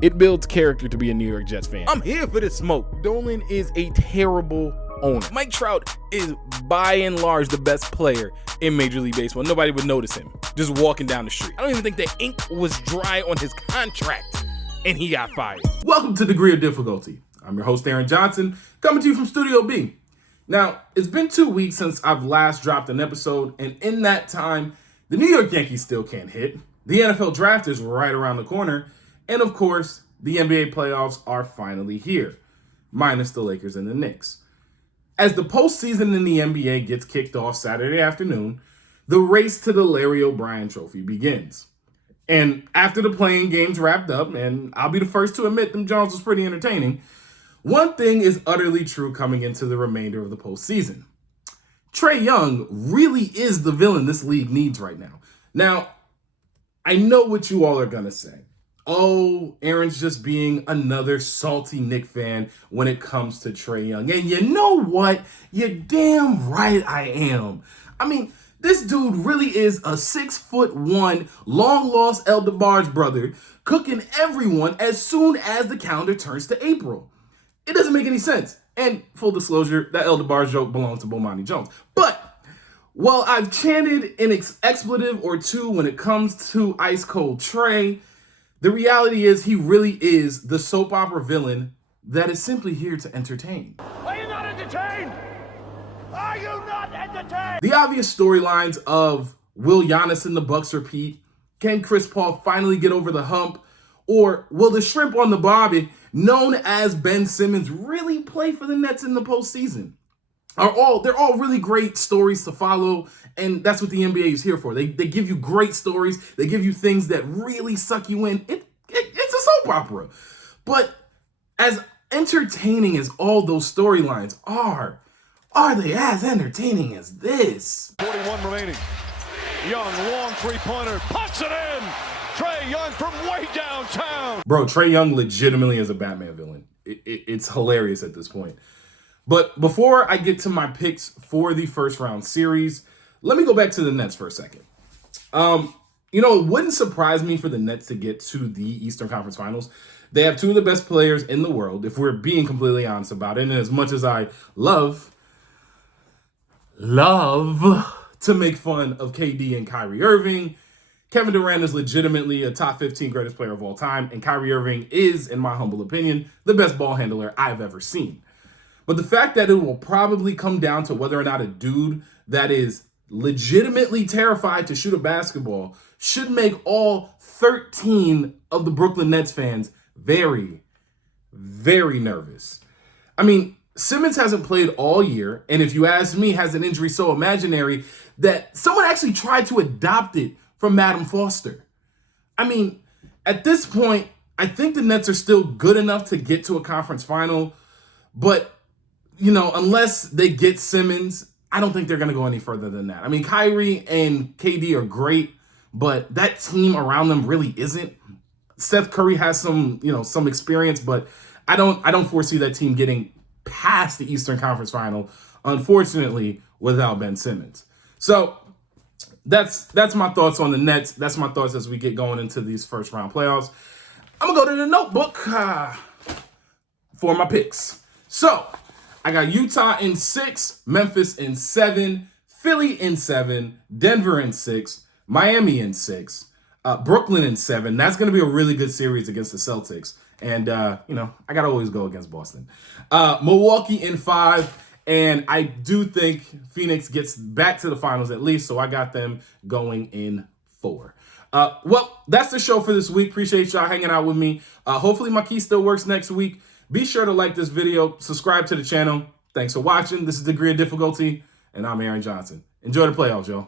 It builds character to be a New York Jets fan. I'm here for the smoke. Dolan is a terrible owner. Mike Trout is by and large the best player in Major League Baseball. Nobody would notice him just walking down the street. I don't even think the ink was dry on his contract and he got fired. Welcome to Degree of Difficulty. I'm your host, Aaron Johnson, coming to you from Studio B. Now, it's been 2 weeks since I've last dropped an episode, and in that time, the New York Yankees still can't hit. The NFL draft is right around the corner. And of course, the NBA playoffs are finally here, minus the Lakers and the Knicks. As the postseason in the NBA gets kicked off Saturday afternoon, the race to the Larry O'Brien Trophy begins. And after the playing games wrapped up, and I'll be the first to admit them Jones was pretty entertaining, one thing is utterly true coming into the remainder of the postseason. Trae Young really is the villain this league needs right now. Now, I know what you all are going to say. Oh, Aaron's just being another salty Knick fan when it comes to Trae Young. And you know what? You're damn right I am. I mean, this dude really is a 6'1", long-lost El DeBarge brother cooking everyone as soon as the calendar turns to April. It doesn't make any sense. And full disclosure, that El DeBarge joke belongs to Bomani Jones. But while I've chanted an expletive or two when it comes to ice cold Trae, the reality is he really is the soap opera villain that is simply here to entertain. Are you not entertained? Are you not entertained? The obvious storylines of will Giannis and the Bucks repeat? Can Chris Paul finally get over the hump? Or will the shrimp on the barbie, known as Ben Simmons, really play for the Nets in the postseason? They're all really great stories to follow, and that's what the NBA is here for. They give you great stories. They give you things that really suck you in. It's a soap opera. But as entertaining as all those storylines are they as entertaining as this? 41 remaining. Young, long three-pointer, puts it in! Trae Young from way downtown! Bro, Trae Young legitimately is a Batman villain. It's hilarious at this point. But before I get to my picks for the first round series, let me go back to the Nets for a second. It wouldn't surprise me for the Nets to get to the Eastern Conference Finals. They have two of the best players in the world, if we're being completely honest about it. And as much as I love to make fun of KD and Kyrie Irving, Kevin Durant is legitimately a top 15 greatest player of all time. And Kyrie Irving is, in my humble opinion, the best ball handler I've ever seen. But the fact that it will probably come down to whether or not a dude that is legitimately terrified to shoot a basketball should make all 13 of the Brooklyn Nets fans very, very nervous. I mean, Simmons hasn't played all year, and if you ask me, has an injury so imaginary that someone actually tried to adopt it from Madam Foster. I mean, at this point, I think the Nets are still good enough to get to a conference final, but unless they get Simmons, I don't think they're going to go any further than that. I mean, Kyrie and KD are great, but that team around them really isn't. Seth Curry has some experience, but I don't foresee that team getting past the Eastern Conference Final, unfortunately, without Ben Simmons. So that's my thoughts on the Nets. That's my thoughts as we get going into these first round playoffs. I'm going to go to the notebook for my picks. So I got Utah in 6, Memphis in 7, Philly in 7, Denver in 6, Miami in 6, Brooklyn in 7. That's going to be a really good series against the Celtics. And, I got to always go against Boston. Milwaukee in 5, and I do think Phoenix gets back to the finals at least, so I got them going in 4. Well, that's the show for this week. Appreciate y'all hanging out with me. Hopefully my key still works next week. Be sure to like this video, subscribe to the channel. Thanks for watching. This is Degree of Difficulty, and I'm Aaron Johnson. Enjoy the playoffs, y'all.